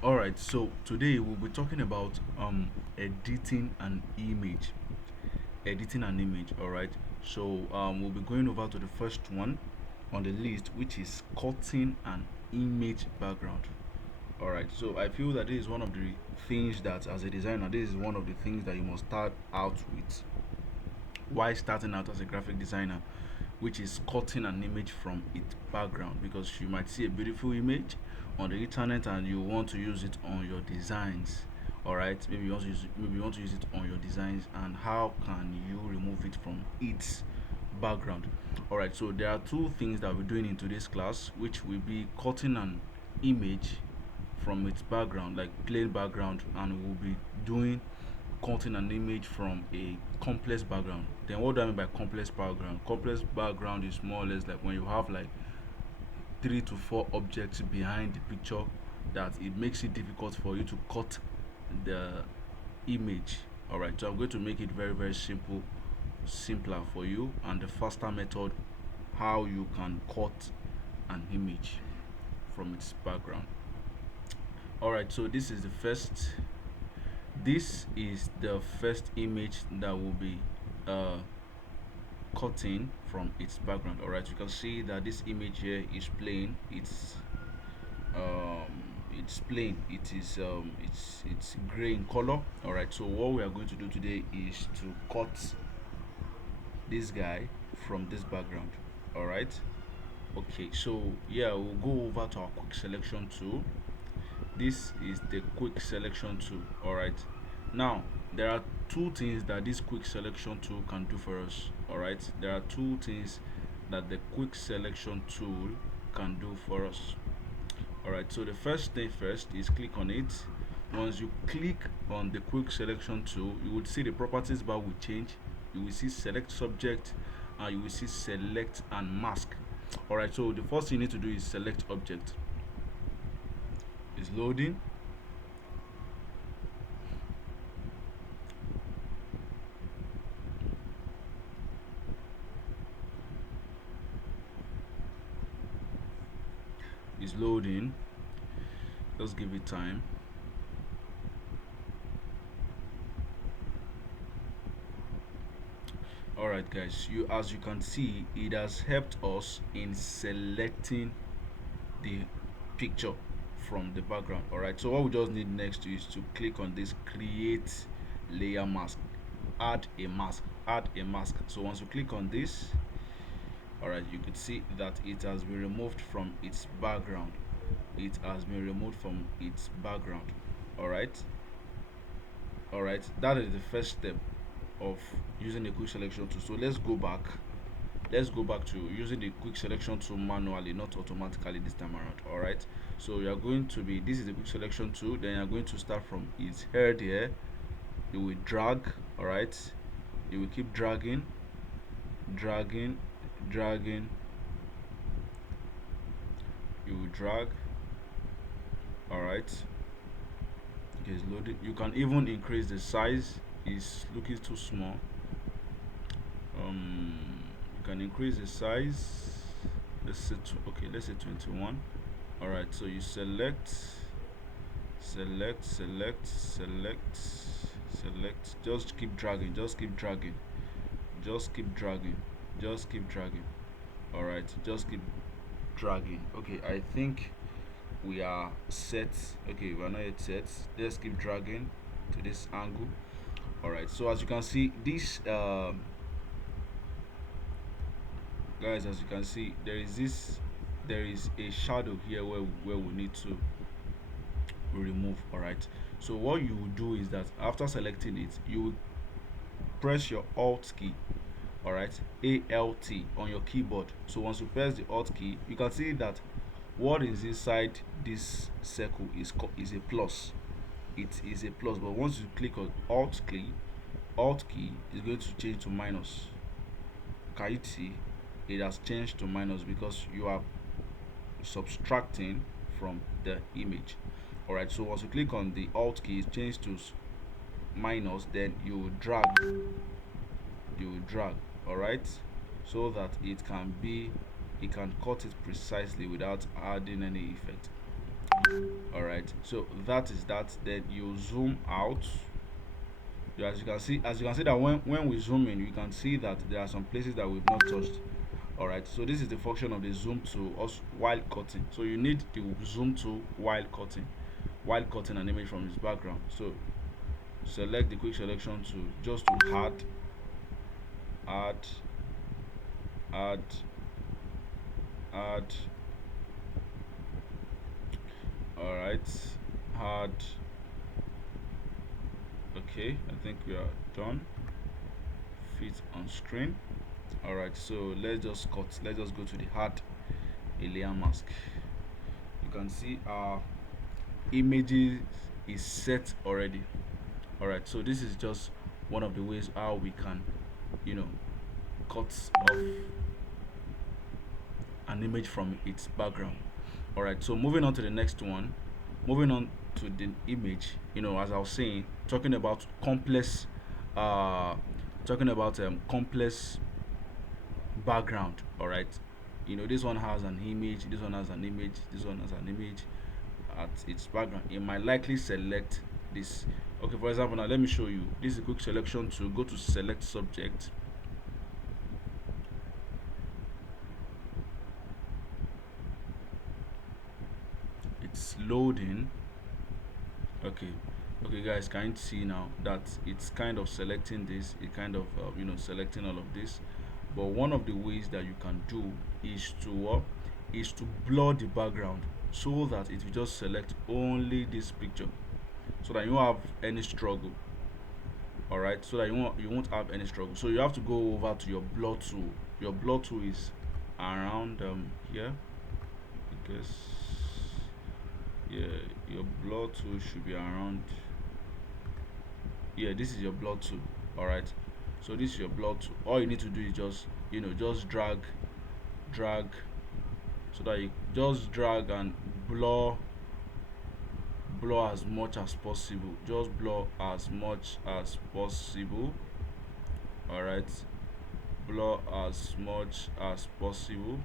All right, so today we'll be talking about editing an image. Editing an image, all right? So we'll be going over to the first one on the list, which is cutting an image background. All right, so I feel that this is one of the things that as a designer, this is one of the things that you must start out with while starting out as a graphic designer, which is cutting an image from its background, because you might see a beautiful image on the internet and you want to use it on your designs. All right, maybe you want to use it on your designs, and how can you remove it from its background? All right, so there are two things that we're doing in today's class, which will be cutting an image from its background, like plain background, and we'll be doing cutting an image from a complex background. Then what do I mean by complex background? Complex background is more or less like when you have like 3 to 4 objects behind the picture that it makes it difficult for you to cut the image. All right, so I'm going to make it very very simpler for you, and the faster method how you can cut an image from its background. All right, so this is the first image that will be uh, cutting from its background. All right, you can see that this image here is plain. It's plain. It's gray in color. All right, so what we are going to do today is to cut this guy from this background. All right. Okay, so yeah, we'll go over to our quick selection tool. This is the quick selection tool. All right, now there are two things that this quick selection tool can do for us. All right, there are two things that the quick selection tool can do for us. All right, so the first thing first is click on it. Once you click on the quick selection tool, you will see the properties bar will change. You will see select subject, and you will see select and mask. All right, so the first thing you need to do is select object. It's loading. It's loading. Let's give it time. All right, guys, you as you can see, it has helped us in selecting the picture from the background. All right, so what we just need next is to click on this create layer mask, add a mask. So once you click on this, all right, you could see that it has been removed from its background. It has been removed from its background. All right, all right, that is the first step of using the quick selection tool. So let's go back to using the quick selection tool manually, not automatically this time around. All right, so you are going to be, this is the quick selection tool, then you're going to start from its head here. You will drag. All right, you will keep dragging, dragging, dragging. You will drag. All right, it is loaded. You can even increase the size. It's looking too small. You can increase the size. Let's say 21. All right, so you select. Just keep dragging, just keep dragging, just keep dragging. All right, just keep dragging. Okay, I think we are set. Okay, we are not yet set. Let's keep dragging to this angle. All right, so as you can see, this guys, as you can see, there is a shadow here where we need to remove. All right, so what you will do is that after selecting it, you will press your alt key. All right, alt on your keyboard. So once you press the alt key, you can see that what is inside this circle is a plus. It is a plus, but once you click on alt key is going to change to minus. Can you see it has changed to minus because you are subtracting from the image. All right, so once you click on the alt key, it changes to minus, then you will drag. All right, so that it can cut it precisely without adding any effect. All right, so that is that. Then you zoom out. As you can see that when we zoom in, you can see that there are some places that we've not touched. All right, so this is the function of the zoom to us while cutting. So you need the zoom to while cutting an image from its background. So select the quick selection tool just to add add add. All right, add. Okay, I think we are done. Fit on screen. All right, so let's just go to the hard alien mask. You can see our images is set already. All right, so this is just one of the ways how we can, you know, cut off an image from its background. All right, so moving on to the next one. Moving on to the image, as I was saying, uh talking about complex background. All right, this one has an image, this one has an image, this one has an image at its background. It might likely select this. Okay, for example, now let me show you. This is a quick selection to go to select subject. It's loading. Okay, okay, guys, can you see now that it's kind of selecting this? It kind of selecting all of this. But one of the ways that you can do is to blur the background so that it will just select only this picture, so that you won't have any struggle. All right, so that you won't have any struggle. So you have to go over to your blur tool. Your blur tool is around here, I guess. Yeah, your blur tool should be around. Yeah, this is your blur tool. All right, so this is your blur tool. All you need to do is just drag, so that you just drag and blur as much as possible. Just blur as much as possible. All right, blur as much as possible.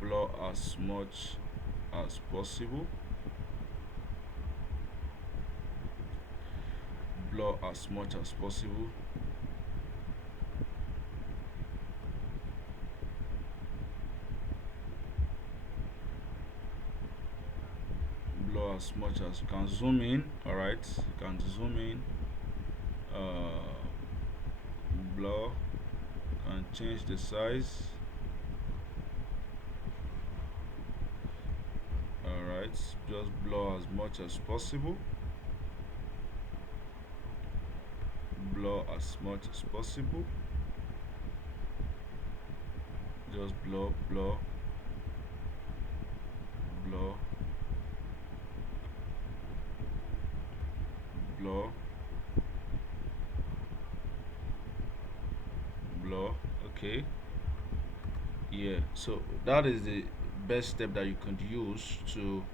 Blur as much as possible. Blur as much as possible. Blur as much as you can. Zoom in. All right, you can zoom in. Blur. Can change the size. All right, just blur as much as possible. Blur as much as possible. Just blur, blur, blur, blur, blur. Okay, yeah, so that is the best step that you can use to.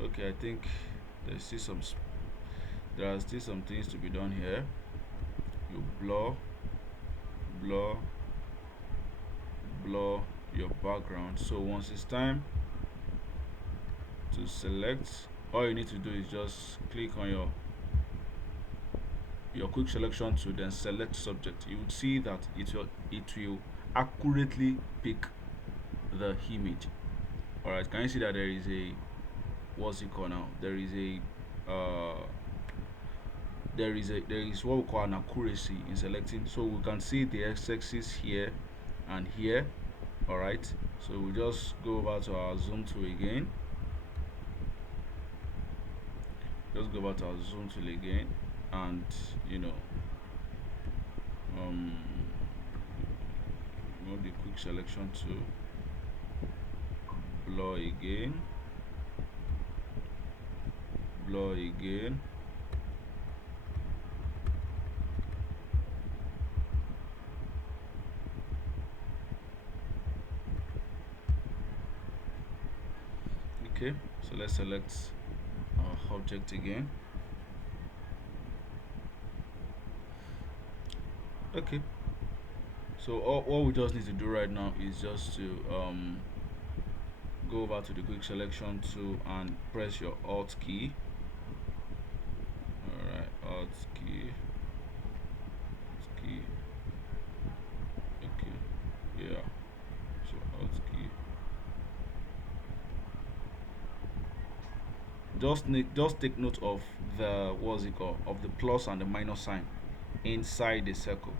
Okay, I think there's still some there are still some things to be done here. You blur, blur, blur your background. So once it's time to select, all you need to do is just click on your quick selection to then select subject. You would see that it will accurately pick the image. All right, can you see that there is a, what's it called now, uh there is what we call an accuracy in selecting. So we can see the x-axis here and here. All right, so we just go over to our zoom tool again. Just go over to our zoom tool again, and um the quick selection tool, blur again, blur again. Okay, so let's select our object again. Okay, so all we just need to do right now is just to go over to the quick selection tool and press your alt key. All right, alt key, key. Okay, yeah. So alt key. Just take note of the, what's it called, of the plus and the minus sign inside the circle.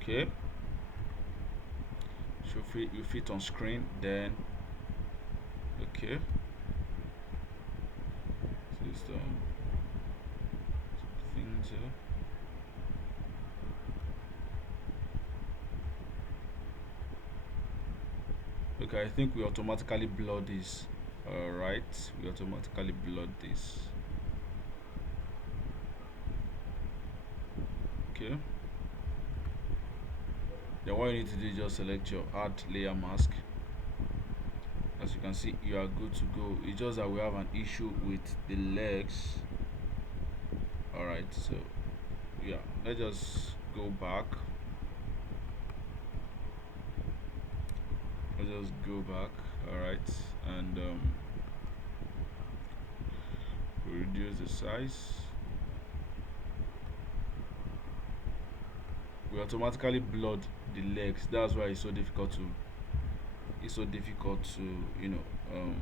Okay, so you fit on screen, then okay, system things here. Okay, I think we automatically blur this. All right, we automatically blur this. Okay, then what you need to do is just select your add layer mask. As you can see, you are good to go. It's just that we have an issue with the legs. All right, so yeah, let's just go back. Let's just go back. All right, and reduce the size. We automatically blurred the legs. That's why it's so difficult to, you know, mm,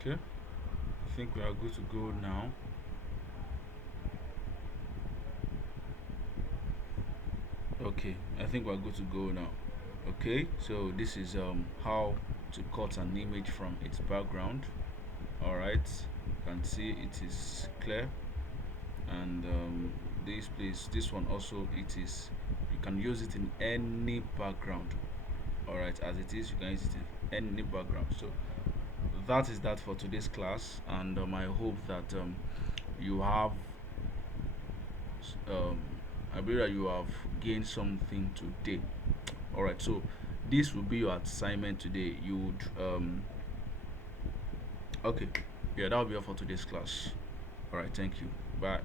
okay, I think we are good to go now. Okay, I think we're good to go now. Okay, so this is how to cut an image from its background. All right, you can see it is clear, and this place, this one also, it is, you can use it in any background. All right, as it is, you can use it in any background. So that is that for today's class, and I hope that you have um, I believe that you have gained something today. All right, so this will be your assignment today. You would okay, yeah, that will be all for today's class. All right, thank you. Bye.